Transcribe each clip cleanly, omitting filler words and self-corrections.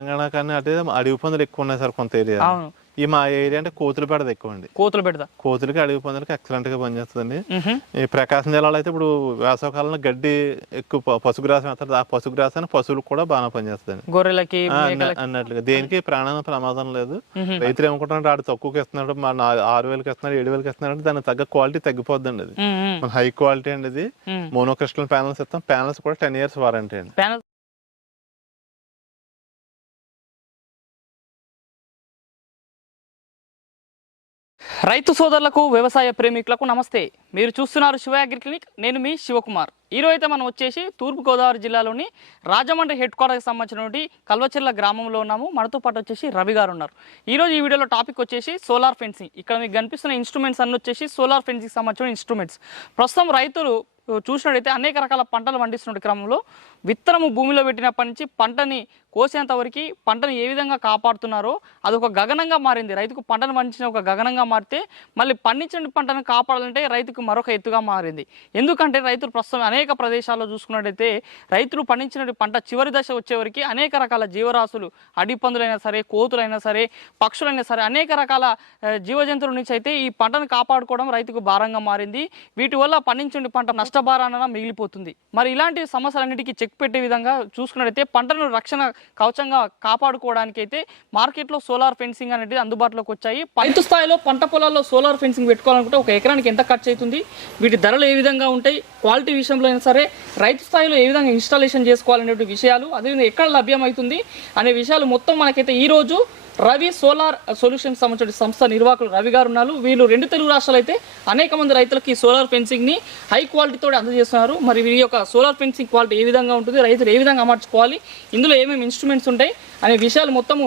తెలంగాణ కానీ అంటే అడవి పందులు ఎక్కువ ఉన్నాయి సార్ కొంత ఏరియా. అవును. ఈ మా ఏరియా అంటే కోతులు పెడద ఎక్కువ అండి. కోతులు పెడతా కోతులకి అడవి పందులకి ఎక్సలెంట్ గా పనిచేస్తుందండి. ఈ ప్రకాశం జిల్లాలో అయితే ఇప్పుడు వేసవకాలంలో గడ్డి ఎక్కువ పశుగ్రాసం వేస్తారు. ఆ పశుగ్రాసాన్ని పశువులకు కూడా బాగా పనిచేస్తుంది. గొర్రెలకి అన్నట్లుగా దేనికి ప్రాణానికి ప్రమాదం లేదు. రైతులు ఏమనుకుంటారంటే ఆడు తక్కువకి ఇస్తున్నాడు, మన 6,000కి ఇస్తున్నాడు, 7,000కి ఇస్తున్నాడు అంటే దానికి తగ్గ క్వాలిటీ తగ్గిపోద్దండి. అది మన హై క్వాలిటీ అండి. ఇది మోనోక్రిస్టల్ ప్యానల్స్ ఇస్తాం. ప్యానల్స్ కూడా 10 years వారంటీ అండి. రైతు సోదరులకు వ్యవసాయ ప్రేమికులకు నమస్తే. మీరు చూస్తున్నారు శివ అగ్రిక్లినిక్. నేను మీ శివకుమార్. ఈరోజు అయితే మనం వచ్చేసి తూర్పుగోదావరి జిల్లాలోని రాజమండ్రి హెడ్ క్వార్టర్కి సంబంధించినటువంటి కలవచర గ్రామంలో ఉన్నాము. మనతో పాటు వచ్చేసి రవి గారు ఉన్నారు. ఈరోజు ఈ వీడియోలో టాపిక్ వచ్చేసి సోలార్ ఫెన్సింగ్. ఇక్కడ మీకు కనిపిస్తున్న ఇన్స్ట్రుమెంట్స్ అన్ని వచ్చేసి సోలార్ ఫెన్సింగ్ సంబంధించిన ఇన్స్ట్రుమెంట్స్. ప్రస్తుతం రైతులు చూసినట్టయితే అనేక రకాల పంటలు పండిస్తున్న క్రమంలో విత్తనము భూమిలో పెట్టినప్పటి నుంచి పంటని కోసేంత వరకు పంటను ఏ విధంగా కాపాడుతున్నారో అదొక గగనంగా మారింది. రైతుకు పంటను పండించిన ఒక గగనంగా మారితే మళ్ళీ పండించిన పంటను కాపాడాలంటే రైతుకు మరొక ఎత్తుగా మారింది. ఎందుకంటే రైతులు ప్రస్తుతం అనేక ప్రదేశాల్లో చూసుకున్నట్టయితే రైతులు పండించిన పంట చివరి దశ వచ్చేవరకు అనేక రకాల జీవరాశులు, అడవి పందులైనా సరే, కోతులైనా సరే, పక్షులైనా సరే, అనేక రకాల జీవజంతువుల నుంచి అయితే ఈ పంటను కాపాడుకోవడం రైతుకు భారంగా మారింది. వీటి వల్ల పండించిన పంట నష్టభారాన మిగిలిపోతుంది. మరి ఇలాంటి సమస్యలన్నిటికీ చెక్ పెట్టే విధంగా చూసుకున్నట్టయితే పంటను రక్షణ కవచంగా కాపాడుకోవడానికి అయితే మార్కెట్లో సోలార్ ఫెన్సింగ్ అనేది అందుబాటులోకి వచ్చాయి. రైతు స్థాయిలో పంట పొలాల్లో సోలార్ ఫెన్సింగ్ పెట్టుకోవాలనుకుంటే ఒక ఎకరానికి ఎంత ఖర్చు అవుతుంది, వీటి ధరలు ఏ విధంగా ఉంటాయి, క్వాలిటీ విషయంలో అయినా సరే రైతు స్థాయిలో ఏ విధంగా ఇన్స్టాలేషన్ చేసుకోవాలనే విషయాలు, అదేవిధంగా ఎక్కడ లభ్యమవుతుంది అనే విషయాలు మొత్తం మనకైతే ఈరోజు రవి సోలార్ సొల్యూషన్స్ సంబంధించిన సంస్థ నిర్వాహకులు రవి గారు ఉన్నారు. వీళ్ళు 2 తెలుగు రాష్ట్రాలు అయితే అనేక మంది రైతులకు ఈ సోలార్ ఫెన్సింగ్ని హై క్వాలిటీతో అందజేస్తున్నారు. మరి వీరి యొక్క సోలార్ ఫెన్సింగ్ క్వాలిటీ ఏ విధంగా ఉంటుంది, రైతులు ఏ విధంగా అమర్చుకోవాలి, ఇందులో ఏమేమి ఇన్స్ట్రుమెంట్స్ ఉంటాయి అనే విషయాలు మొత్తము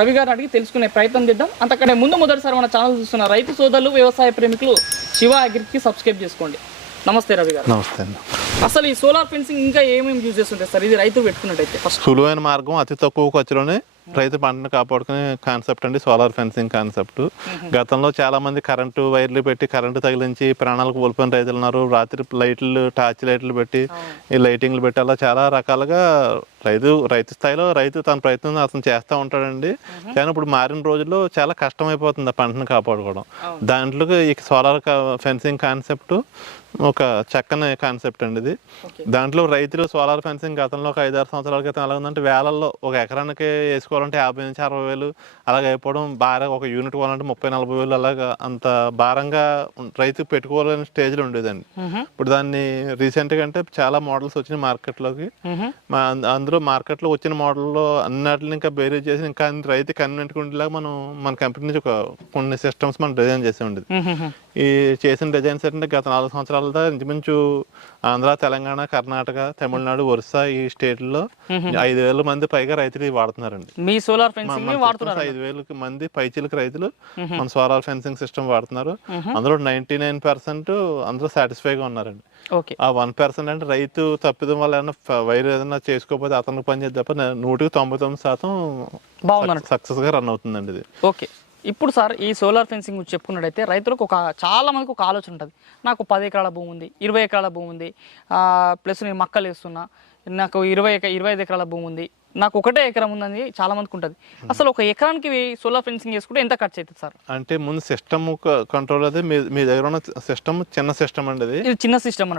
రవి గారిని అడిగి తెలుసుకునే ప్రయత్నం చేద్దాం. అంతకంటే మొదటిసారి మన ఛానల్ చూస్తున్న రైతు సోదరులు, వ్యవసాయ ప్రేమికులు శివ అగ్రికి సబ్స్క్రైబ్ చేసుకోండి. నమస్తే రవి గారు. నమస్తే అండి. అసలు ఈ సోలార్ ఫెన్సింగ్ ఇంకా ఏమేమి యూజ్ చేస్తుంటారు సార్? ఇది రైతులు పెట్టుకున్నట్టయితే ఫస్ట్ సులువైన మార్గం, అతి తక్కువ ఖర్చులోనే రైతు పంటను కాపాడుకునే కాన్సెప్ట్ అండి సోలార్ ఫెన్సింగ్ కాన్సెప్ట్. గతంలో చాలా మంది కరెంటు వైర్లు పెట్టి కరెంటు తగిలించి ప్రాణాలకు కోల్పోయిన రైతులు ఉన్నారు. రాత్రి లైట్లు, టార్చ్ లైట్లు పెట్టి ఈ లైటింగ్లు పెట్టి అలా చాలా రకాలుగా రైతు స్థాయిలో రైతు తన ప్రయత్నం అతను చేస్తూ ఉంటాడండి. కానీ ఇప్పుడు మారిన రోజుల్లో చాలా కష్టమైపోతుంది ఆ పంటను కాపాడుకోవడం. దాంట్లో ఈ సోలార్ ఫెన్సింగ్ కాన్సెప్ట్ ఒక చక్కని కాన్సెప్ట్ అండి ఇది. దాంట్లో రైతులు సోలార్ ఫెన్సింగ్ గతంలో ఒక 5-6 సంవత్సరాల క్రితం ఎలా ఉందంటే వేలల్లో ఒక ఎకరానికి వేసుకోవాలంటే 50,000 నుంచి 60,000 అలాగ అయిపోవడం, భారం ఒక యూనిట్ కొనాలంటే 30,000-40,000 అలాగా అంత భారంగా రైతు పెట్టుకోవాలని స్టేజ్లో ఉండేదండి. ఇప్పుడు దాన్ని రీసెంట్గా అంటే చాలా మోడల్స్ వచ్చినాయి మార్కెట్లోకి. అందులో మార్కెట్లో వచ్చిన మోడల్లో అన్నిటిని ఇంకా బేరీజ్ చేసి ఇంకా రైతు కన్వీనెంట్గా ఉండేలాగా మన కంపెనీ నుంచి కొన్ని సిస్టమ్స్ మనం డిజైన్ చేసి ఉండేది. ఈ చేసిన డిజైన్స్ అంటే గత 4 సంవత్సరాల ఇంచుమించు ఆంధ్ర, తెలంగాణ, కర్ణాటక, తమిళనాడు, ఒరిస్సా ఈ స్టేట్లలో 5,000 మంది పైగా రైతులు వాడుతున్నారండి. మీ సోలార్ ఫెన్సింగ్ 5,000 మంది పైచిలకు రైతులు మన సోలార్ ఫెన్సింగ్ సిస్టమ్ వాడుతున్నారు. అందులో 99% అందరూ సాటిస్ఫైగా ఉన్నారండి. ఆ 1% అంటే రైతు తప్పిదం వల్ల ఏమైనా వైర్ ఏదైనా చేసుకోకపోతే అతనికి పని చేద్దాం తప్ప 199% సక్సెస్ గా రన్ అవుతుందండి ఇది. ఓకే. ఇప్పుడు సార్ ఈ సోలార్ ఫెన్సింగ్ చెప్పుకున్నట్టయితే రైతులకు చాలా మందికి ఒక ఆలోచన ఉంటుంది. నాకు 10 ఎకరాల భూమి ఉంది, 20 ఎకరాల భూమి ఉంది, ప్లస్ నేను మక్కలు వేస్తున్నా, నాకు 25 ఎకరాల భూమి ఉంది, నాకు 1 ఎకరం ఉందని చాలా మందికి ఉంటుంది. అసలు ఒక ఎకరానికి సోలార్ ఫెన్సింగ్ చేసుకుంటే ఎంత ఖర్చు అవుతుంది సార్? అంటే ముందు సిస్టమ్ కంట్రోల్ అది మీ దగ్గర ఉన్న సిస్టమ్ చిన్న సిస్టమ్ అండి. ఇది చిన్న సిస్టమ్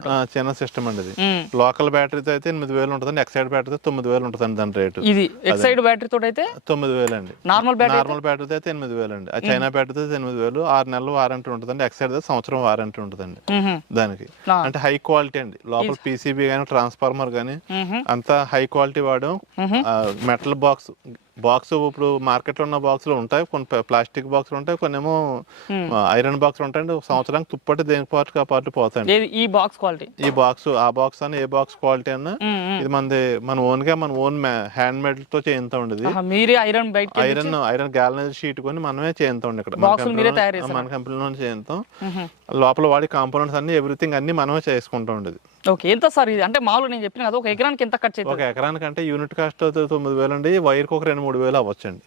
అండి. ఇది లోకల్ బ్యాటరీతో అయితే 8,000 ఉంటుందండి. ఎక్సైడ్ బ్యాటరీతో 9,000 ఉంటుందండి దాని రేటు. ఇది ఎక్సైడ్ బ్యాటరీతో అయితే 9,000 అండి. నార్మల్ బ్యాటరీతో అయితే 8,000 అండి. చైనా బ్యాటరీతో 8,000. 6 నెలలు వారంటీ ఉంటుందండి. ఎక్సైడ్ సంవత్సరం వారంటీ ఉంటుందండి దానికి. అంటే హై క్వాలిటీ అండి. లోపల పీసీబీ కానీ ట్రాన్స్ఫార్మర్ కానీ అంతా హై క్వాలిటీ వాడడం. మెటల్ బాక్స్ ఇప్పుడు మార్కెట్ లో ఉన్న బాక్స్ లో ఉంటాయి, కొన్ని ప్లాస్టిక్ బాక్స్ ఉంటాయి, కొన్ని ఏమో ఐరన్ బాక్స్ ఉంటాయండి. సంవత్సరానికి తుప్పటి దేని పార్ట్ ఆ పార్ట్ పోతాయండి. ఈ బాక్స్ క్వాలిటీ, ఆ బాక్స్ అని ఏ బాక్స్ క్వాలిటీ అన్నా ఇది మన ఓన్ హ్యాండ్ మేడ్ తో చేయింతా ఉండేది. ఐరన్ గ్యాలనైజ్ షీట్ కొని మనమే చేయింతా ఉండే. ఇక్కడ మన కంపెనీలో చేయిస్తాం. లోపల వాడి కాంపోనెంట్స్ అన్ని ఎవ్రీథింగ్ అన్ని మనమే చేసుకుంటా ఉండేది. ఓకే. ఎంత సార్ ఇది? అంటే మామూలుగా నేను చెప్పిన కదా, ఒక ఎకరానికి ఎంత ఖర్చు అవుతుంది? ఒక ఎకరానికి అంటే యూనిట్ కాస్ట్ 9,000 అండి. వైర్కి ఒక 2-3 వేలు అవ్వచ్చండి.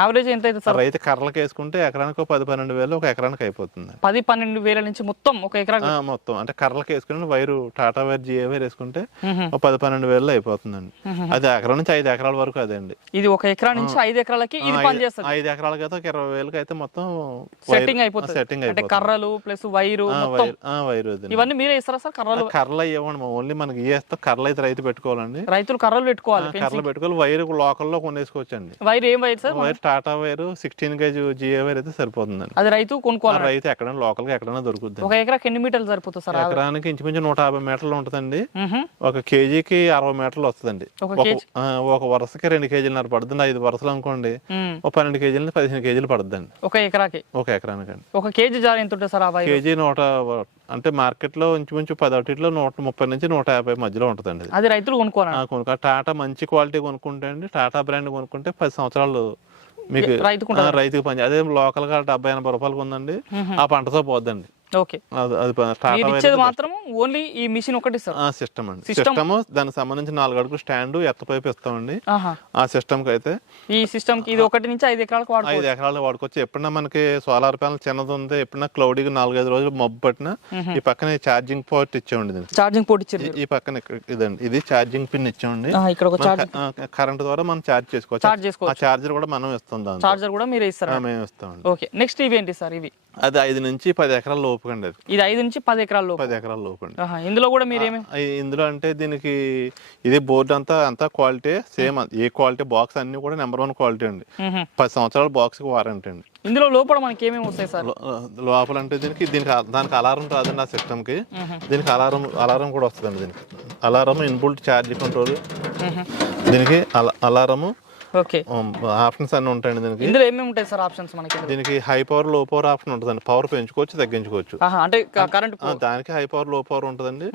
యావరేజ్ ఎంత అయితే సార్? రైతు కర్రలకు వేసుకుంటే ఎకరానికి 10-12 వేలు ఒక ఎకరానికి అయిపోతుంది. 10-12 వేల నుంచి మొత్తం ఒక ఎకరా మొత్తం అంటే కర్రలకు వేసుకుని wire Tata wire GA wire వేసుకుంటే 10-12 వేలు అయిపోతుందండి. అది ఎకరం నుంచి 5 ఎకరాల వరకు అదండి. ఇది ఒక ఎకరా నుంచి 5 ఎకరాలకి ఇది పనిచేస్తుంది. 5 ఎకరాలకి అయితే 20 వేలకి అయితే మొత్తం సెట్టింగ్ అయిపోతుంది. అంటే కర్రలు ప్లస్ వైరు వైరు ఇవన్నీ మీరే ఇస్తారా సార్? కర్రలు ఇవ్వండి, ఓన్లీ మనకి ఇస్తాం. కర్రలు అయితే రైతు పెట్టుకోవాలండి. రైతులు కర్రలు పెట్టుకోవాలి, కర్రలు పెట్టుకోవాలి. వైరు లోకల్లో కొనేసుకోవచ్చండి. వైర్ ఏం wire sir? Wire Tata wire 16 gauge GA wire అయితే సరిపోతుందండి. అది రైతు కొనుక్కోవాలి. రైతు ఎక్కడైనా లోకల్ గా ఎక్కడైనా దొరుకుతుంది. ఒక ఎకరాకి ఎన్ని మీటర్లు సరిపోతుంది సార్? ఎకరానికి ఇంచుమించు 150 మీటర్లు ఉంటుందండి. ఒక కేజీకి 60 మీటర్లు వస్తుందండి. ఒక వరుసకి 2 కేజీలన్నర పడుతుంది. 5 వరుసలు అనుకోండి, ఒక 12 కేజీల నుంచి 15 కేజీలు పడుతుందండి ఒక ఎకరాకి. ఒక ఎకరానికి అండి. ఒక కేజీ జార్ ఎంత ఉంటుంది సార్? కేజీ 100 అంటే మార్కెట్ లో ఇంచుమించు 10 130 నుంచి 150 మధ్యలో ఉంటుందండి. అది రైతులు కొనుక్కోవాలి. టాటా మంచి క్వాలిటీ కొనుక్కుంటే అండి, టాటా బ్రాండ్ కొనుక్కుంటే 10 సంవత్సరాలు మీకు రైతుకు పని. అదే లోకల్ గా 70-80 రూపాయలకు ఉందండి, ఆ పంటతో పోద్దండి. ఓకే, మాత్రం ఓన్లీ ఈ మిషన్ ఒకటి సిస్టమ్ అండి. సిస్టమ్ దానికి సంబంధించి 4 అడుగులు స్టాండ్ ఎత్త పైపు ఇస్తామండి. ఆ సిస్టమ్ కి అయితే ఈ సిస్టమ్ కి ఇది 1 నుంచి 5 ఎకరాలకు 5 ఎకరాలు వాడుకోవచ్చు. ఎప్పుడన్నా మనకి సోలార్ ప్యానల్ చిన్నది ఉంది, ఎప్పుడన్నా క్లౌడీగా 4-5 రోజులు మబ్బు పట్టినా ఈ పక్కన ఛార్జింగ్ పోర్ట్ ఇచ్చామండి. ఛార్జింగ్ పోర్ట్ ఇచ్చారు ఈ పక్కన ఇదండి, ఇది ఛార్జింగ్ పిన్ ఇచ్చామండి. కరెంట్ ద్వారా మనం ఛార్జ్ చేసుకోవచ్చు. ఆ ఛార్జర్ కూడా మనం ఇస్తాం. దాని ఛార్జర్ కూడా మీరు ఇస్తారా? మేము ఇస్తామండి. ఓకే, నెక్స్ట్ ఇవి ఏంటి సార్? ఇవి అది 5 నుంచి 10 ఎకరాల లోపు అండి. అది ఇది 5 నుంచి 10 ఎకరాల లోపు. 10 ఎకరాల లోపు అండి. ఇందులో కూడా మీరేమి ఇందులో అంటే దీనికి ఇది బోర్డు అంతా క్వాలిటీ సేమ్. ఏ క్వాలిటీ బాక్స్ అన్ని కూడా నెంబర్ 1 క్వాలిటీ అండి. 10 సంవత్సరాల బాక్స్ కి వారంటీ అండి. ఇందులో లోపల మనకి ఏమేమి వస్తాయి సార్? లోపల అంటే దానికి అలారం రాదండి. ఆ సిస్టమ్ కి దీనికి అలారం కూడా వస్తుందండి. దీనికి అలారం, ఇన్బుల్ట్ ఛార్జ్ కంట్రోల్, దీనికి అలారము, ఓకే, ఆప్షన్స్ అన్ని ఉంటాయండి. దీనికి ఇందులో ఏమేమి ఉంటాయి సార్ ఆప్షన్స్ మనకి? దీనికి హై పవర్, లో పవర్ ఆప్షన్ ఉంటుందండి. పవర్ పెంచుకోవచ్చు, తగ్గించుకోవచ్చు. అంటే కరెంట్ దానికి హై పవర్, లో పవర్ ఉంటుందండి.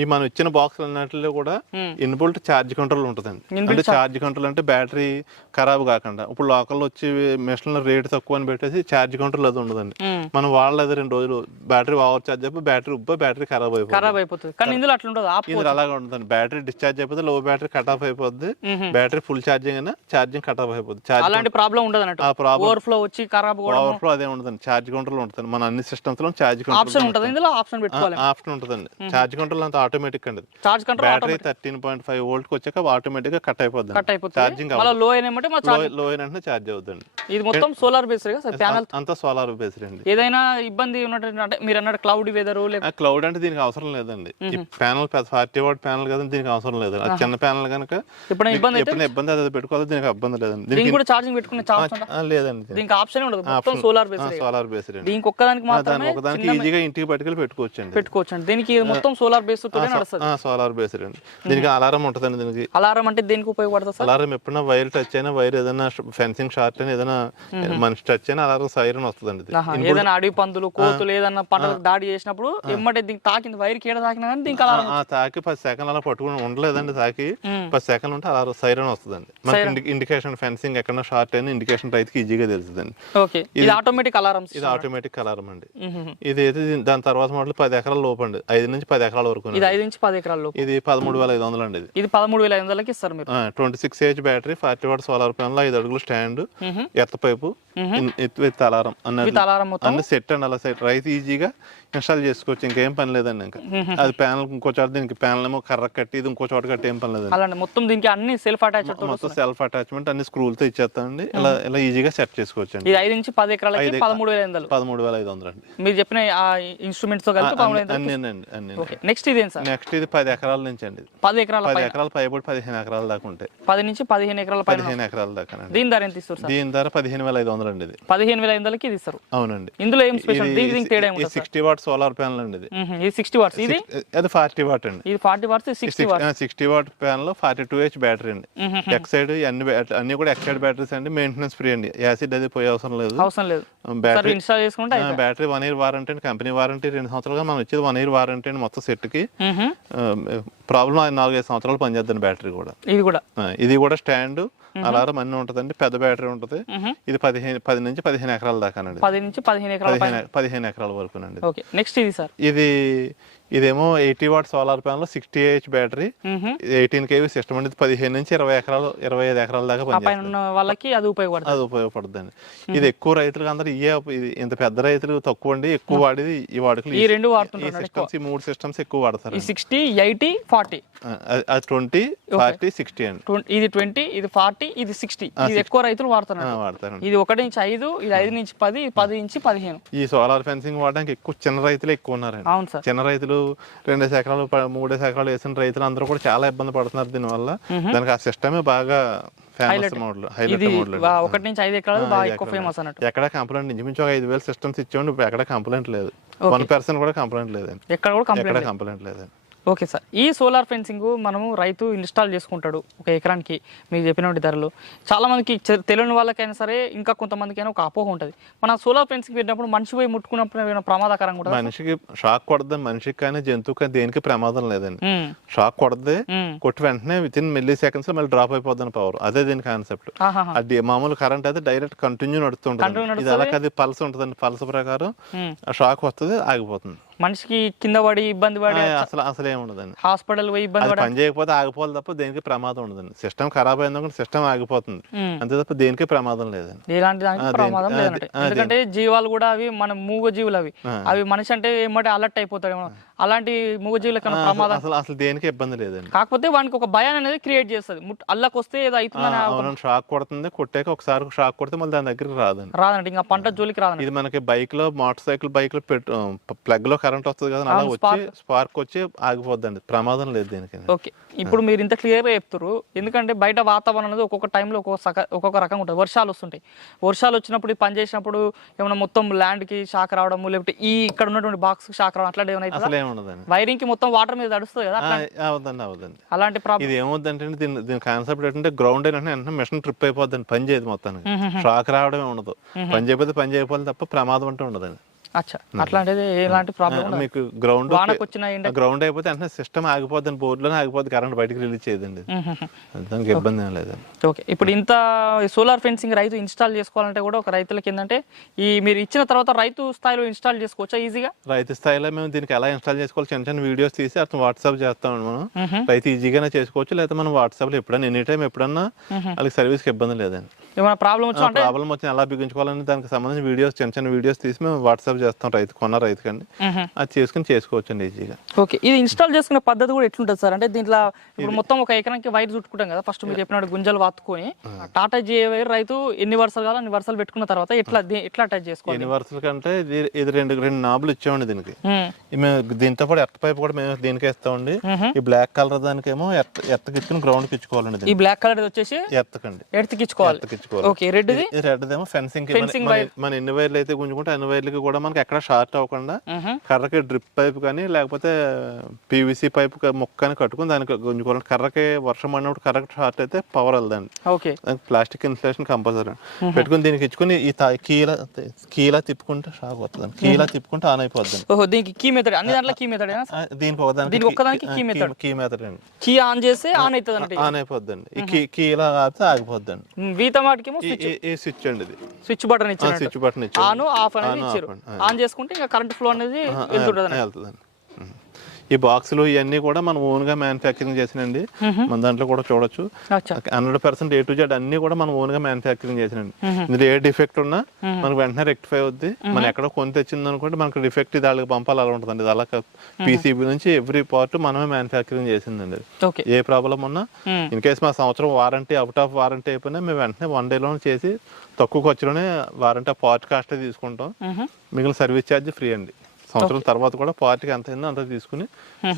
ఈ మనం ఇచ్చిన బాక్స్ అన్నిటిలో కూడా ఇన్బుల్ట్ ఛార్జ్ కంట్రోల్ ఉంటుందండి. అంటే ఛార్జ్ కంట్రోల్ అంటే బ్యాటరీ ఖరాబ్ కాకుండా, ఇప్పుడు లోకల్ వచ్చి మిషన్ రేట్ తక్కువ అని పెట్టేసి ఛార్జ్ కంట్రోల్ అది ఉండదండి. మనం వాళ్ళది 2 రోజులు బ్యాటరీ ఓవర్ ఛార్జ్ అయిపోయి బ్యాటరీ ఖరాబ్ అయిపోతుంది. కానీ ఇందులో అట్లా ఉండదు. ఇందులో అలాగే ఉంటుందండి. బ్యాటరీ డిశ్చార్జ్ అయిపోతే లో బ్యాటరీ కట్ ఆఫ్ అయిపోద్ది. బ్యాటరీ ఫుల్ ఛార్జింగ్ అయినా ఛార్జింగ్ కట్ ఆఫ్ అయిపోతుంది. అలాంటి ప్రాబ్లం ఉండదు అన్నట్టు. ఓవర్ఫ్లో వచ్చి ఖరాబ్ ఓవర్ఫ్లో అదే ఉండదండి. ఛార్జ్ కంట్రోల్ ఉంటుంది. మన అన్ని సిస్టమ్స్ లో ఛార్జ్ ఆప్షన్ ఉంటుంది. ఇందులో ఆప్షన్ పెట్టుకోవాలి. ఆప్షన్ ఉంటుందండి. ఛార్జ్ కంట్రోల్ అంతా ఆటోమేటిక్ అండి. ఛార్జ్ కంట్రోల్ బ్యాటరీ 13.5 వోల్ట్ కి వచ్చాక ఆటోమేటిక్ గా కట్ అయిపోద్ది. ఛార్జింగ్ లో అయినా ఛార్జ్ అవుతుంది. ఇది మొత్తం సోలార్ బేస్డ్ గా ప్యానల్ అంతా సోలార్ బేస్డ్ అండి. ఏదైనా ఇబ్బంది ఉన్నట్టు అంటే మీరు అన్నట్టు క్లౌడ్ వెదర్ క్లౌడ్ అంటే దీనికి అవసరం లేదండి. ఈ ప్యానల్ 40 వాట్ ప్యానల్ కదా, దీనికి అవసరం లేదు. అది చిన్న ప్యానల్ కనుక ఎప్పుడైనా ఇబ్బంది అది పెట్టుకోవాలి. దీనికి ఇబ్బంది లేదండి. దీనికి కూడా ఛార్జింగ్ పెట్టుకునే లేదండి. దీనికి ఆప్షన్ ఉండదు. మొత్తం సోలార్ బేస్డ్. దీనికి ఒక్కదానికి మాత్రమే ఈజీగా ఇంటికి పట్టుకెళ్ళి పెట్టుకోవచ్చు. దీనికి మొత్తం సోలార్ బేస్ తోనే నడుస్తుంది. సోలార్ బేస్డ్ అండి. దీనికి అలారం ఉంటుందండి. దీనికి అలారం అంటే దేనికి ఉపయోగపడుతుంది? అలారం ఎప్పుడైనా వైర్ టచ్ అయినా, వైర్ ఏదైనా ఫెన్సింగ్ షార్ట్ అయినా, ఏదైనా మనిషి టచ్ అయినా అలారం సైరన్ వస్తుందండి. ఏదైనా అడవి పందులు, కోతులు ఏదైనా పంటలకు దాడి చేసినప్పుడు ఎమ్మటే దీనికి తాకింది వైర్ కీడ తాకినా కానీ దీనికి అలారం తాకి 10 సెకండ్లు అలా పట్టుకుని ఉండలేదండి. తాకి 10 సెకండ్లు ఉంటే అలారం సైరన్ వస్తుందండి. మనకి ఇండికేషన్ ఫెన్సింగ్ ఎక్కడ షార్ట్ అయినా ఇండికేషన్ రైతుకి ఈజీగా తెలుస్తుందండి. ఇది ఆటోమేటిక్ అలారం. ఇది ఆటోమేటిక్ అలారం అండి. ఇది అయితే దాని తర్వాత మోడల్ 10 ఎకరాల లోపు అండి. 5 నుంచి 10 ఎకరాల వరకు. ఇది 5 నుంచి 10 ఎకరాల లోపు. ఇది 13,500 అండి. ఇది 13,500కి ఇస్తారు మీరు. 26H battery, 40 watt solar panel, 5 అడుగులు స్టాండ్, ఎత్త పైపు, విత్ అలారం అన్ని సెట్ అండి. అలా సెట్ రైతు ఈజీగా ఇన్స్టాల్ చేసుకోవచ్చు. ఇంకేం పని లేదండి. ఇంకా అది ప్యానల్ ఇంకో చోట, దీనికి ప్యానల్ ఏమో కర్ర కట్టి, ఇది ఇంకో చోట కట్టి ఏం పని లేదండి. మొత్తం దీనికి అన్ని సెల్ఫ్ అటాచ్మెంట్, మొత్తం సెల్ఫ్ అటాచ్మెంట్ అన్ని స్క్రూలతో ఇచ్చేస్తామండి. ఇలా ఈజీగా సెట్ చేసుకోవచ్చు అండి. ఇది 5 నుంచి 10 ఎకరాలకి 13,500 అండి. మీరు చెప్పిన ఆ ఇన్స్ట్రుమెంట్స్ తో కలిపి 13,500. నెక్స్ట్ ఇదేం సార్? నెక్స్ట్ ఇది 10 ఎకరాల నుంచి అండి. 10 ఎకరాల పైబడి 15 ఎకరాల దాకా ఉంటాయి. 10 నుంచి 15 ఎకరాల 15 ఎకరాల దాకా. దీని ధర ఎంత ఇస్తారు? దీని ధర 15,500 అండి. ఇది 15,500కి ఇది ఇస్తారు. అవునండి. ఇందులో ఏం స్పెషల్? దీనికి తేడా ఏముంది? 60 వాట్ సోలార్ ప్యానల్ అండి. ఇది 60 వాట్స్. ఇది 40 వాట్ అండి. ఇది 40 watts, 60 watt panel, 42H battery అండి. ఎక్సైడ్ అన్ని కూడా ఎక్సైడ్ బ్యాటరీస్ అండి. మెయింటెనెన్స్ ఫ్రీ అండి. యాసిడ్ అది పోయే అవసరం లేదు. బ్యాటరీ ఇన్స్టాల్ చేసుకుంటే బ్యాటరీ 1 ఇయర్ వారంటీ అండి. కంపెనీ వారంటీ 2 సంవత్సరాలుగా మనం ఇచ్చేది 1 ఇయర్ వారంటీ అండి మొత్తం సెట్ కి. ప్రాబ్లం 4-5 సంవత్సరాలు పనిచేద్దండి బ్యాటరీ కూడా. ఇది కూడా స్టాండ్ అలారం అన్నీ ఉంటుందండి. పెద్ద బ్యాటరీ ఉంటుంది. ఇది 10 నుంచి 15 ఎకరాల దాకా అండి. 15 ఎకరాల వరకు అండి. నెక్స్ట్ ఇది సార్, ఇదేమో 80 watt solar panel 60 AH battery 18 kV system అండి. 15 నుంచి 25 ఎకరాల దాకా వాళ్ళకి అది ఉపయోగపడుతుంది. ఇది ఎక్కువ రైతులకు అందరూ ఇంత పెద్ద రైతులు తక్కువ అండి, ఎక్కువ వాడేది ఈ వాడుకలు. ఈ 3 సిస్టమ్స్ ఎక్కువ వాడతారు. 60, 80, 40 20, 40, 60 అండి. ఇది 20, ఇది 40, ఇది 60. ఇది ఎక్కువ రైతులు వాడతారు. ఇది 1 నుంచి 5, ఇది 5 నుంచి 10, 10 నుంచి 15. ఈ సోలార్ ఫెన్సింగ్ వాడడానికి ఎక్కువ చిన్న రైతులు ఎక్కువ ఉన్నారండి. అవును సార్. చిన్న రైతులు 2 ఎకరాలు 3 ఎకరాలు వేసిన రైతులు అందరూ కూడా చాలా ఇబ్బంది పడుతున్నారు దీనివల్ల. దానికి ఆ సిస్టమే బాగా ఫేమస్ మోడల్, హైలైట్ మోడల్. 1 నుంచి 5 ఎకరాలు బాగా ఎక్కువ ఫేమస్ అన్నట్టు. ఎక్కడ కంప్లైంట్ ఇంచుమించు 5,000 సిస్టమ్స్ ఇచ్చామండి. ఇప్పుడు ఎక్కడ కంప్లైంట్ లేదు. 1% కూడా కంప్లైంట్ లేదండి. ఎక్కడ కంప్లైంట్ లేదండి. ఓకే సార్, ఈ సోలార్ ఫెన్సింగ్ మనము రైతు ఇన్స్టాల్ చేసుకుంటాడు 1 ఎకరానికి మీరు చెప్పినటువంటి ధరలు. చాలా మందికి తెలియని వాళ్ళకైనా సరే, ఇంకా కొంతమందికైనా ఒక అపోహ ఉంటుంది. మన సోలార్ ఫెన్సింగ్ పెట్టినప్పుడు మనిషి పోయి ముట్టుకున్నప్పుడు ఏమైనా ప్రమాదకరంగా ఉంటుంది? మనిషికి షాక్ కొడద్దు, మనిషికి కానీ జంతువుకి కానీ దేనికి ప్రమాదం లేదండి. షాక్ కొడద్ది, కొట్టి వెంటనే వితిన్ మిల్లీ సెకండ్స్ మళ్ళీ డ్రాప్ అయిపోద్ది పవర్. అదే దీని కాన్సెప్ట్. అది మామూలు కరెంట్ అయితే డైరెక్ట్ కంటిన్యూ నడుస్తుంటుంది. ఇది అలా అది పల్స్ ఉంటుందండి. పల్స్ ప్రకారం షాక్ వస్తుంది, ఆగిపోతుంది. మనిషికి కింద పడి ఇబ్బంది పడి అసలు ఏముండదండి. హాస్పిటల్ పోయి ఇబ్బంది పడి పని చేయకపోతే ఆగిపోవాలి తప్ప దేనికి ప్రమాదం ఉండదండి. సిస్టమ్ ఖరాబ్ అయిందనుకుంటే సిస్టమ్ ఆగిపోతుంది, అంతే తప్ప దేనికి ప్రమాదం లేదండి. ఎలాంటి ప్రమాదం లేదంటే, ఎందుకంటే జీవాలు కూడా అవి మన మూగ జీవులు, అవి మనిషి అంటే ఏమంటే అలర్ట్ అయిపోతాడు. అలాంటి మూగజీవుల కన్నా ప్రమాదం అసలు దేనికి ఇబ్బంది లేదండి. కాకపోతే వానికి ఒక భయాన్ని అనేది క్రియేట్ చేస్తుంది. అల్లకి వస్తే ఏదో అవుతుందని షాక్ కొడుతుంది. కొట్టాక ఒకసారి షాక్ కొడితే మళ్ళీ దాని దగ్గరికి రాదండి, ఇంకా పంట జోలికి రాదండి. ఇది మనకి బైక్ లో, మోటార్ సైకిల్ బైక్ లో ప్లగ్ లో కరెంట్ వస్తుంది కదా, అలా వచ్చి స్పార్క్ వచ్చి ఆగిపోద్దండి. ప్రమాదం లేదు దీనికి. ఓకే, ఇప్పుడు మీరు ఇంత క్లియర్ గా చెప్తారు. ఎందుకంటే బయట వాతావరణం అనేది ఒక్కొక్క టైంలో ఒక్కొక్క రకంగా ఉంటుంది. వర్షాలు వస్తుంటాయి. వర్షాలు వచ్చినప్పుడు పని చేసినప్పుడు ఏమైనా మొత్తం ల్యాండ్ కి షాక్ రావడం, లేకపోతే ఈ ఇక్కడ ఉన్నటువంటి బాక్స్ షాక్ రావడం అట్లాంటి ఏమైనా వైరింగ్ కి మొత్తం వాటర్ మీద తడుస్తుంది కదా, అవుదండి. అలాంటి ప్రాబ్లం ఇది ఏమవుతుందంటే దీని కాన్సెప్ట్ ఏంటంటే గ్రౌండ్ ఏంటంటే మిషన్ ట్రిప్ అయిపోద్దండి, పని చేయదు మొత్తానికి. షాక్ రావడమే ఉండదు. పని చేయకపోతే పని చేయకపోతే తప్ప ప్రమాదం అంటే ఉండదండి. అట్లాంటిది ఎలాంటి ప్రాబ్లం మీకు గ్రౌండ్ అయిపోతే అంటే సిస్టమ్ ఆగిపోద్దండి, బోర్డులోనే ఆగిపోద్ది, కరెంట్ బయటకు రిలీజ్ చేయదండి. దానికి ఇబ్బంది ఏం లేదండి. ఓకే, ఇప్పుడు ఇంత సోలార్ ఫెన్సింగ్ రైతు ఇన్స్టాల్ చేసుకోవాలంటే కూడా ఒక రైతులకి ఏంటంటే ఈ మీరు ఇచ్చిన తర్వాత రైతు స్థాయిలో ఇన్స్టాల్ చేసుకోవచ్చా ఈజీగా? రైతు స్థాయిలో మేము దీనికి ఎలా ఇన్స్టాల్ చేసుకోవాలి చిన్న చిన్న వీడియోస్ తీసి అతను వాట్సాప్ చేస్తామండి. మనం రైతు ఈజీగానే చేసుకోవచ్చు, లేకపోతే మనం వాట్సాప్ లో ఎప్పుడైనా ఎనీ టైం ఎప్పుడన్నా వాళ్ళకి సర్వీస్ కి ఇబ్బంది లేదండి. ఏమైనా ప్రాబ్లం వచ్చిన ఎలా బిగించుకోవాలని దానికి సంబంధించిన వీడియోస్ చిన్న చిన్న వీడియోస్ తీసి మేము వాట్సాప్ చేస్తాం రైతు కండి. అది చేసుకుని చేసుకోవచ్చు అండి ఈజీగా. ఓకే, ఇది ఇన్స్టాల్ చేసుకునే పద్ధతి కూడా ఎట్లుంటుంది సార్? అంటే దీంట్లో ఇప్పుడు మొత్తం 1 ఎకరానికి వైర్ చుట్టుకుంటాం కదా, ఫస్ట్ మీరు చెప్పినట్టు గుంజలు వాతుకొని టాటా జే వైర్ రైతు ఎన్ని వరుసలు కావాలో అన్ని వరుసలు పెట్టుకున్న తర్వాత ఎట్లా అటాచ్ చేసుకోవాలి? ఎన్ని వరుసలు కంటే ఇది రెండు నాబులు ఇచ్చామండి దీనికి. దీంతో పాటు ఎర్త్ పైప్ కూడా మేము దీనికి వేస్తామండి. ఈ బ్లాక్ కలర్ దానికేమో ఎర్త్ కిచ్చుకుని గ్రౌండ్ కి ఇచ్చుకోవాలండి. ఈ బ్లాక్ కలర్ వచ్చేసి ఎర్త్ కి ఇచ్చుకోవాలి. ఓకే, రెడ్ ఏమో ఫెన్సింగ్. మన ఎన్ని వైర్లు అయితే గుంజుకుంటే అన్ని వైర్లకి కూడా మనకి ఎక్కడ షార్ట్ అవ్వకుండా కర్రకి డ్రిప్ పైప్ కానీ లేకపోతే పీవీసీ పైప్ మొక్కని కట్టుకుని దానికి గుంజుకోవాలి. కర్రకి వర్షం పడినప్పుడు కర్రకి షార్ట్ అయితే పవర్ వెళ్దండి. ప్లాస్టిక్ ఇన్సులేషన్ కంపల్సరీ పెట్టుకుని దీనికి ఇచ్చుకుని ఈ కీలా తిప్పుకుంటే షాక్ వస్తుంది. కీలా తిప్పుకుంటే ఆన్ అయిపోద్ది. దీనికి కీ మెథడ్, అన్ని దాంట్లో కీ మెథడ్. దీనికి ఒక్కదానికి కీ మెథడ్ అండి. కీ ఆన్ చేస్తే ఆన్ అవుతుంది, ఆన్ అయిపోద్దండి. ఈ కీలా ఆపితే ఆగిపోద్దండి. వీత మాటికేమో స్విచ్ అండి, ఇది స్విచ్ బటన్ ఇచ్చారు. స్విచ్ బటన్ ఇచ్చారు, ఆన్ ఆఫ్ అనేది ఇచ్చారు. ఆన్ చేసుకుంటే ఇంకా కరెంట్ ఫ్లో అనేది వెళ్తుందండి. ఈ బాక్సులు ఇవన్నీ కూడా మనం ఓన్ గా మ్యానుఫ్యాక్చరింగ్ చేసినండి. మన దాంట్లో కూడా చూడొచ్చు 100% A to Z అన్ని కూడా మనం ఓన్ గా మ్యానుఫ్యాక్చరింగ్ చేసినండి. ఇందులో ఏ డిఫెక్ట్ ఉన్నా మనకు వెంటనే రెక్టిఫై అవుద్ది. మనం ఎక్కడ కొని తెచ్చింది అనుకుంటే మనకు డిఫెక్ట్ ఇది వాళ్ళకి పంపాలి అలా ఉంటుందండి. ఇది అలా పీసీబీ నుంచి ఎవ్రీ పార్ట్ మనమే మ్యానుఫ్యాక్చరింగ్ చేసిందండి. ఏ ప్రాబ్లం ఉన్నా ఇన్ కేసు మా సంవత్సరం వారంటీ అవుట్ ఆఫ్ వారంటీ అయిపోయినా మేము వెంటనే 1 day లోనే చేసి తక్కువ ఖర్చులోనే వారంటీ పార్ట్ కాస్ట్ తీసుకుంటాం. మిగిలిన సర్వీస్ ఛార్జ్ ఫ్రీ అండి. సంవత్సరం తర్వాత కూడా పార్టీకి ఎంత అయిందో అంత తీసుకుని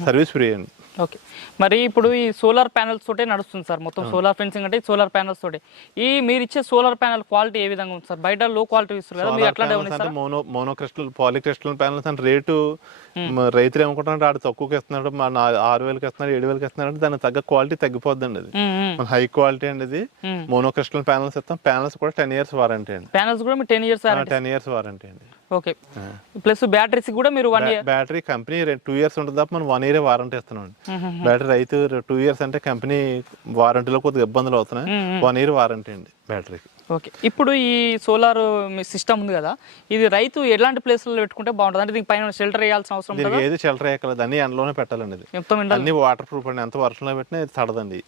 సర్వీస్ ఫ్రీ అండి. ఓకే, మరి ఇప్పుడు ఈ సోలార్ ప్యానెల్స్ తోటే నడుస్తుంది సార్ మొత్తం సోలార్ ఫెన్సింగ్ అంటే సోలార్ ప్యానెల్స్ తోటే. ఈ మీరు ఇచ్చే సోలార్ ప్యానెల్ క్వాలిటీ ఏ విధంగా ఉంది సార్? బయట లో క్వాలిటీ ఇస్తారు కదా, మీరు అట్లా మోనోక్రిస్టల్ పాలిక్రిస్టల్ ప్యానెల్స్ అంటే రేటు రైతులు ఏమనుకుంటున్నాడు ఆడు తక్కువకి ఇస్తున్నాడు, మన 6,000కి ఇస్తున్నాడు, 7,000కి ఇస్తున్నాడు అంటే దానికి తగ్గ క్వాలిటీ తగ్గిపోద్దండి. అది మన హై క్వాలిటీ అండి. ఇది మోనోక్రిస్టల్ ప్యానెల్స్ ఇస్తాం. ప్యానెల్స్ కూడా 10 years వారంటీ అండి. ప్యానెల్స్ కూడా 10 years వారంటీ అండి. ఓకే. ప్లస్ బ్యాటరీస్ కూడా మీరు 1 ఇయర్ బ్యాటరీ కంపెనీ 2 ఇయర్స్ ఉంటుంది తప్ప మనం 1 ఇయర్ వారంటీ ఇస్తున్నాం. బ్యాటరీ రైతు 2 ఇయర్స్ అంటే కంపెనీ వారంటీలో కొద్దిగా ఇబ్బందులు అవుతున్నాయి. 1 ఇయర్ వారంటీ అండి బ్యాటరీకి. ఓకే. ఇప్పుడు ఈ సోలార్ సిస్టమ్ ఉంది కదా, ఇది రైతు ఎలాంటి ప్లేస్లలో పెట్టుకుంటే బాగుంటుంది? అంటే దీనికి పైన షెల్టర్ వేయాల్సిన అవసరం దీనికి ఏది షెల్టర్ వేయకలేదు, అన్ని ఎండలోనే పెట్టాలండి. ఇది అన్ని వాటర్ ప్రూఫ్ అండి, ఎంత వర్షంలో పెట్టినా ఇది తడదండి,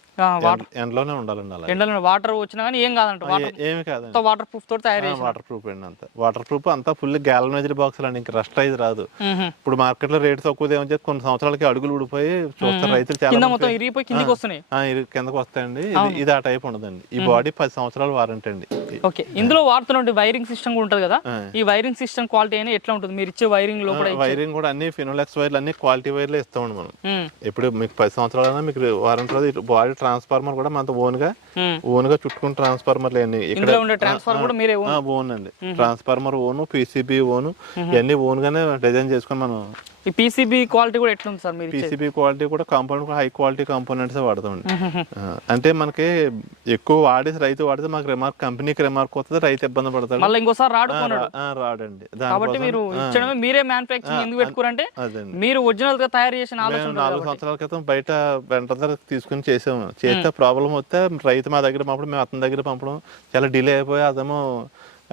ఎండలోనే ఉండాలండి. అలా ఎండలో వాటర్ వచ్చినా కానీ ఏం కాదంట, ఏమి కాదండి, వాటర్ ప్రూఫ్ తోటి తయారు చేసి వాటర్ ప్రూఫ్ అండి. అంతా వాటర్ ప్రూఫ్, అంతా ఫుల్ గ్యాలనైజ్డ్ బాక్స్ అండి, ఇంకా రస్ట్ అయితే రాదు. ఇప్పుడు మార్కెట్ లో రేట్ తక్కువ ఏమని చెప్పి కొన్ని సంవత్సరాలకి అడుగులు ఊడిపోయి చూస్తారు రైతులు, చాలా మొత్తం ఇరిగిపోయి కిందకి వస్తున్నాయి, కిందకి వస్తాయండి. ఇది ఆ టైప్ ఉండదండి, ఈ బాడీ 10 సంవత్సరాలు వారంటీ అండి. ఓకే. ఇందులో వాడుతున్న వైరింగ్ సిస్టమ్ కూడా ఉంటుంది కదా, ఈ వైరింగ్ సిస్టమ్ క్వాలిటీ అయినా ఎట్లా ఉంటుంది? మీరు ఇచ్చే వైరింగ్ లో కూడా వైరింగ్ కూడా అన్ని ఫినోలెక్స్ వైర్లు, అన్ని క్వాలిటీ వైర్లు ఇస్తామండి మనం. ఇప్పుడు మీకు 10 సంవత్సరాలైనా మీకు వారంటీ. బాడీ ట్రాన్స్ఫార్మర్ కూడా మనతో ఓన్ గా చుట్టుకున్న ట్రాన్స్ఫార్మర్లు అన్ని ఇక్కడ ఓన్ అండి. ట్రాన్స్ఫార్మర్ ఓను, పీసీబీ ఓను, ఇవన్నీ ఓన్ గానే డిజైన్ చేసుకుని మనం. ఈ పీసీబీ క్వాలిటీ కూడా ఎట్లా ఉంది సార్? మీరు పీసీబీ క్వాలిటీ కూడా కాంపోనెంట్ హై క్వాలిటీ కాంపోనెంట్స్ వాడతామండి. అంటే మనకి ఎక్కువ వాడేసి రైతు వాడితే మాకు రిమార్క్, కంపెనీకి రిమార్క్ వస్తుంది, రైతు ఇబ్బంది పడతాడు, మళ్ళీ ఇంకోసారి రాడండి. కాబట్టి మీరు ఇచ్చడమే మీరే మ్యానుఫ్యాక్చరింగ్ ఎందుకు పెట్టుకోరంటే మీరు ఒరిజినల్ గా తయారు చేసిన ఆలోచన. 4 సంవత్సరాల క్రితం బయట వెంటనే తీసుకుని చేసాము. చేస్తే ప్రాబ్లం వస్తే రైతు మా దగ్గర పంపడం, మేము అతని దగ్గర పంపడం చాలా డిలే అయిపోయి, అదేమో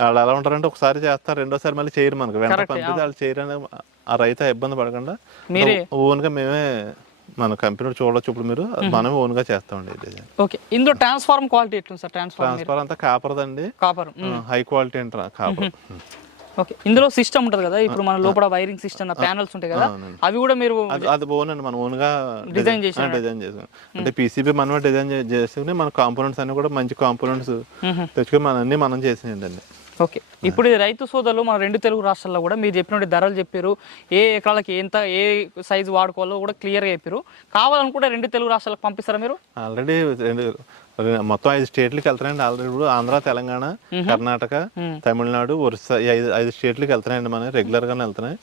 వాళ్ళు ఎలా ఉంటారంటే ఒకసారి చేస్తారు, రెండోసారి మళ్ళీ చేయరు మనకు, వెంటనే పంపితే వాళ్ళు చేయరని ఆ రైతు ఇబ్బంది పడకుండా ఓన్ గా మేమే మన కంపెనీ చూడొచ్చు. ఇప్పుడు మీరు మనమే ఓన్ గా చేస్తామండి. ఓకే. ఇందులో ట్రాన్స్ఫార్మ్ క్వాలిటీ ఎట్లుంది సార్? ట్రాన్స్ఫార్మర్ అంతా కాపర్దండి, కాపర్ హై క్వాలిటీ అంటారా కాపర్. ఓకే. ఇందులో సిస్టమ్ ఉంటుంది కదా, ఇప్పుడు మన లోపల వైరింగ్ సిస్టమ్ ప్యానల్స్ ఉంటాయి కదా, అవి కూడా మీరు అది ఓన్ అండి, మనం ఓన్ గా డిజైన్ చేసాం. అంటే పీసీబీ మనమే డిజైన్ చేసుకుని మన కాంపోనెంట్స్ అన్ని కూడా మంచి కాంపోనెంట్స్ తెచ్చుకొని మనం చేసినాయండి. ఓకే. ఇప్పుడు రైతు సోదరులు మన 2 తెలుగు రాష్ట్రాల్లో కూడా మీరు చెప్పినట్టు ధరలు చెప్పారు, ఏ ఎకరాలకి ఎంత ఏ సైజు వాడుకోవాలో కూడా క్లియర్గా చెప్పారు. కావాలనుకుంటే 2 తెలుగు రాష్ట్రాలకు పంపిస్తారా మీరు? ఆల్రెడీ మొత్తం 5 స్టేట్లకి వెళ్తున్నాయండి. ఆల్రెడీ ఇప్పుడు ఆంధ్ర, తెలంగాణ, కర్ణాటక, తమిళనాడు, ఒరిస్సా, ఈ 5 స్టేట్లకి వెళ్తున్నాయండి. మనం రెగ్యులర్ గానే వెళ్తున్నాయి.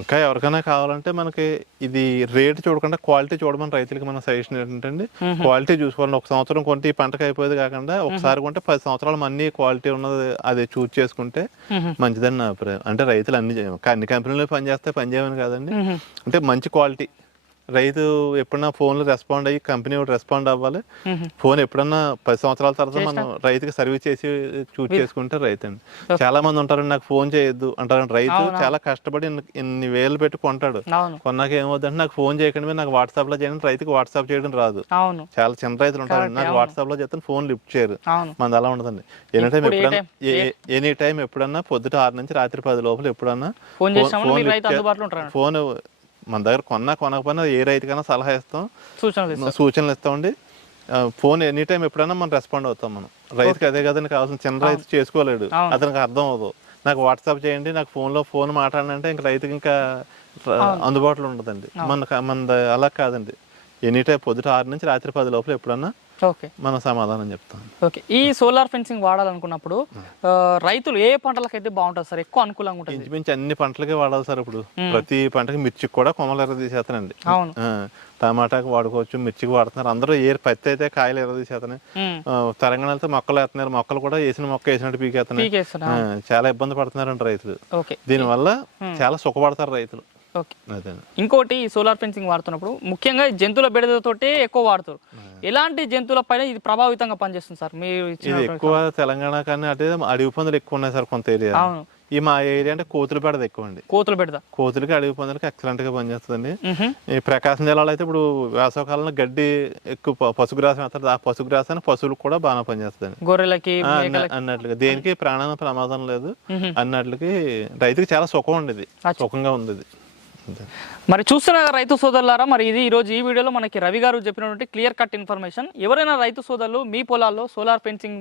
ఇంకా ఎవరికైనా కావాలంటే మనకి ఇది రేట్ చూడకుండా క్వాలిటీ చూడమని రైతులకి మన సజెషన్ ఏంటంటే, క్వాలిటీ చూసుకోవాలండి. 1 సంవత్సరం కొంటే ఈ పంటకు అయిపోయేది కాకుండా ఒకసారి కొంటే 10 సంవత్సరాలు అన్ని క్వాలిటీ ఉన్నది అది చూస్ చేసుకుంటే మంచిదని నా అభిప్రాయం. అంటే రైతులు అన్ని కంపెనీలు పని చేయమని కాదండి, అంటే మంచి క్వాలిటీ. రైతు ఎప్పుడన్నా ఫోన్లో రెస్పాండ్ అయ్యి కంపెనీ రెస్పాండ్ అవ్వాలి. ఫోన్ ఎప్పుడన్నా 10 సంవత్సరాల తర్వాత మనం రైతుకి సర్వీస్ చేసి చూస్ చేసుకుంటే రైతు అండి. చాలా మంది ఉంటారండి, నాకు ఫోన్ చేయొద్దు అంటారండి. రైతు చాలా కష్టపడి ఇన్ని వేలు పెట్టి కొంటాడు, కొన్నాక ఏమవుతుందంటే నాకు ఫోన్ చేయకుండా నాకు వాట్సాప్ లో చేయండి. రైతుకి వాట్సాప్ చేయడం రాదు. చాలా చిన్న రైతులు ఉంటారండి, నాకు వాట్సాప్ లో చెప్తాను, ఫోన్ లిఫ్ట్ చేయరు. మనది అలా ఉండదండి. ఎనీ టైం ఎప్పుడన్నా పొద్దుట 6 నుంచి రాత్రి 10 లోపల ఎప్పుడన్నా ఫోన్ మన దగ్గర కొనకపోయినా ఏ రైతుకైనా సలహా ఇస్తాం, సూచనలు ఇస్తామండి. ఫోన్ ఎనీ టైం ఎప్పుడైనా మనం రెస్పాండ్ అవుతాం. మనం రైతుకి అదే కదండి కావాల్సిన. చిన్న రైతు చేసుకోలేడు, అతనికి అర్థం అవ్వదు. నాకు వాట్సాప్ చేయండి, నాకు ఫోన్ మాట్లాడంటే ఇంకా రైతుకి ఇంకా అందుబాటులో ఉండదండి. మన అలా కాదండి, ఎనీ టైం పొద్దుట 6 నుంచి రాత్రి 10 లోపల ఎప్పుడన్నా మనం సమాధానం చెప్తాం. ఓకే. ఈ సోలార్ ఫెన్సింగ్ వాడాలనుకున్నప్పుడు రైతులు ఏ పంటలకైతే బాగుంటుంది సార్, ఎక్కువ అనుకూలంగా ఉంటుంది? ఇంచుమించు అన్ని పంటలకి వాడాలి సార్. ఇప్పుడు ప్రతి పంటకి మిర్చికి కూడా కొమ్మలు ఎర్రదీసేస్తానండి. టమాటాకి వాడుకోవచ్చు, మిర్చికి వాడుతున్నారు అందరూ. పత్తి అయితే కాయలు ఎర్రదీసేస్తున్నాయి. తెలంగాణతో మొక్కలు వేస్తున్నారు, మొక్కలు కూడా వేసిన మొక్క వేసినట్టు పీకేస్తున్నాయి. చాలా ఇబ్బంది పడుతున్నారండి రైతులు. దీనివల్ల చాలా సుఖపడతారు రైతులు. ఇంకోటి, సోలార్ ఫెన్సింగ్ వాడుతున్నప్పుడు ముఖ్యంగా జంతువుల బెడదతోటే ఎక్కువ వాడుతారు. ఎలాంటి జంతువుల పైన ఇది ప్రభావితంగా పనిచేస్తుంది సార్? మీరు ఎక్కువ తెలంగాణ కానీ అంటే అడవి పందులు ఎక్కువ ఉన్నాయి సార్ కొంత ఏరియా. ఈ మా ఏరియా అంటే కోతులు బెడద ఎక్కువ అండి. కోతులకి అడవి పందులకి ఎక్సలెంట్ గా పనిచేస్తుంది. ఈ ప్రకాశం జిల్లాలో అయితే ఇప్పుడు వేసవకాలంలో గడ్డి ఎక్కువ పశుగ్రాసం వేస్తారు. ఆ పశుగ్రాసాన్ని పశువులకు కూడా బాగా పనిచేస్తుంది. గొర్రెలకి అన్నట్లుగా దేనికి ప్రాణానికి ప్రమాదం లేదు అన్నట్లకి రైతుకి చాలా సుఖం ఉండేది, సుఖంగా ఉంది. మరి చూస్తున్న రైతు సోదరులారా, మరి ఇది ఈరోజు ఈ వీడియోలో మనకి రవి గారు చెప్పినటువంటి క్లియర్ కట్ ఇన్ఫర్మేషన్. ఎవరైనా రైతు సోదరులు మీ పొలాల్లో సోలార్ ఫెన్సింగ్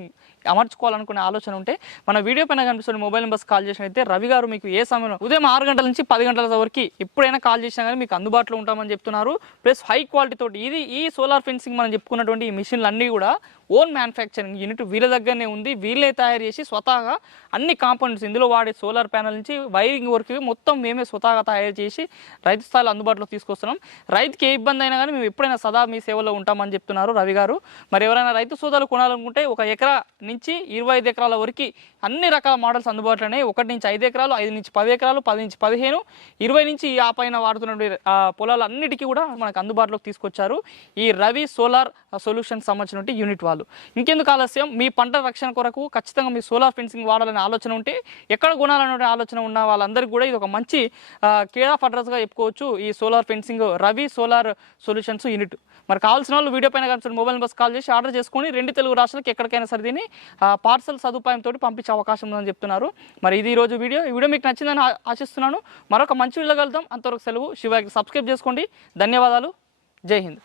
అమర్చుకోవాలనుకునే ఆలోచన ఉంటే మన వీడియో పైన కనిపిస్తున్న మొబైల్ నెంబర్స్ కాల్ చేసినైతే రవి గారు మీకు ఏ సమయంలో ఉదయం 6 గంటల నుంచి 10 గంటల వరకు ఎప్పుడైనా కాల్ చేసినా కానీ మీకు అందుబాటులో ఉంటామని చెప్తున్నారు. ప్లస్ హై క్వాలిటీ తోటి ఈ సోలార్ ఫెన్సింగ్ మనం చెప్పుకున్నటువంటి ఈ మిషన్లు అన్నీ కూడా ఓన్ మ్యానుఫ్యాక్చరింగ్ యూనిట్ వీళ్ళ దగ్గరనే ఉంది. వీళ్ళే తయారు చేసి స్వతహాగా అన్ని కాంపోనెంట్స్ ఇందులో వాడే సోలార్ ప్యానల్ నుంచి వైరింగ్ వరకు మొత్తం మేమే స్వతహాగా తయారు చేసి రైతు స్థాయిలో అందుబాటులో తీసుకొస్తున్నాం. రైతుకి ఏ ఇబ్బంది అయినా కానీ మేము ఎప్పుడైనా సదా మీ సేవలో ఉంటామని చెప్తున్నారు రవి గారు. మరి ఎవరైనా రైతు సోదరులు కొనాలనుకుంటే 1 ఎకరా నుంచి 25 ఎకరాల వరకు అన్ని రకాల మోడల్స్ అందుబాటులోనే 1 నుంచి 5 ఎకరాలు, 5 నుంచి 10 ఎకరాలు, 10 నుంచి 15, 20 నుంచి ఆ పైన వాడుతున్న పొలాలు అన్నిటికీ కూడా మనకు అందుబాటులోకి తీసుకొచ్చారు ఈ రవి సోలార్ సొల్యూషన్ సంబంధించిన యూనిట్ వాళ్ళు. ఇంకెందుకు ఆలస్యం, మీ పంట రక్షణ కొరకు ఖచ్చితంగా మీ సోలార్ ఫెన్సింగ్ వాడాలనే ఆలోచన ఉంటే, ఎక్కడ కొనాలనే ఆలోచన ఉన్న వాళ్ళందరికీ కూడా ఇది ఒక మంచి కేర్ ఆఫ్ అడ్రస్గా చెప్పుకోవచ్చు. ఈ solar fencing Ravi solar solutions unit. మరి కావాల్సిన వాళ్ళు వీడియో పైన కనిపిస్తున్న మొబైల్ నెంబర్స్ కాల్ చేసి ఆర్డర్ చేసుకొని 2 తెలుగు రాష్ట్రాలకు ఎక్కడికైనా సరే దీన్ని పార్సల్ సదుపాయంతో పంపించే అవకాశం ఉందని చెప్తున్నారు. మరి ఇది ఈరోజు వీడియో. ఈ వీడియో మీకు నచ్చిందని ఆశిస్తున్నాను. మరొక మంచి వీడియో కలుద్దాం. అంతవరకు సెలవు. శివ అగ్రి సబ్స్క్రైబ్ చేసుకోండి. ధన్యవాదాలు. జై హింద్.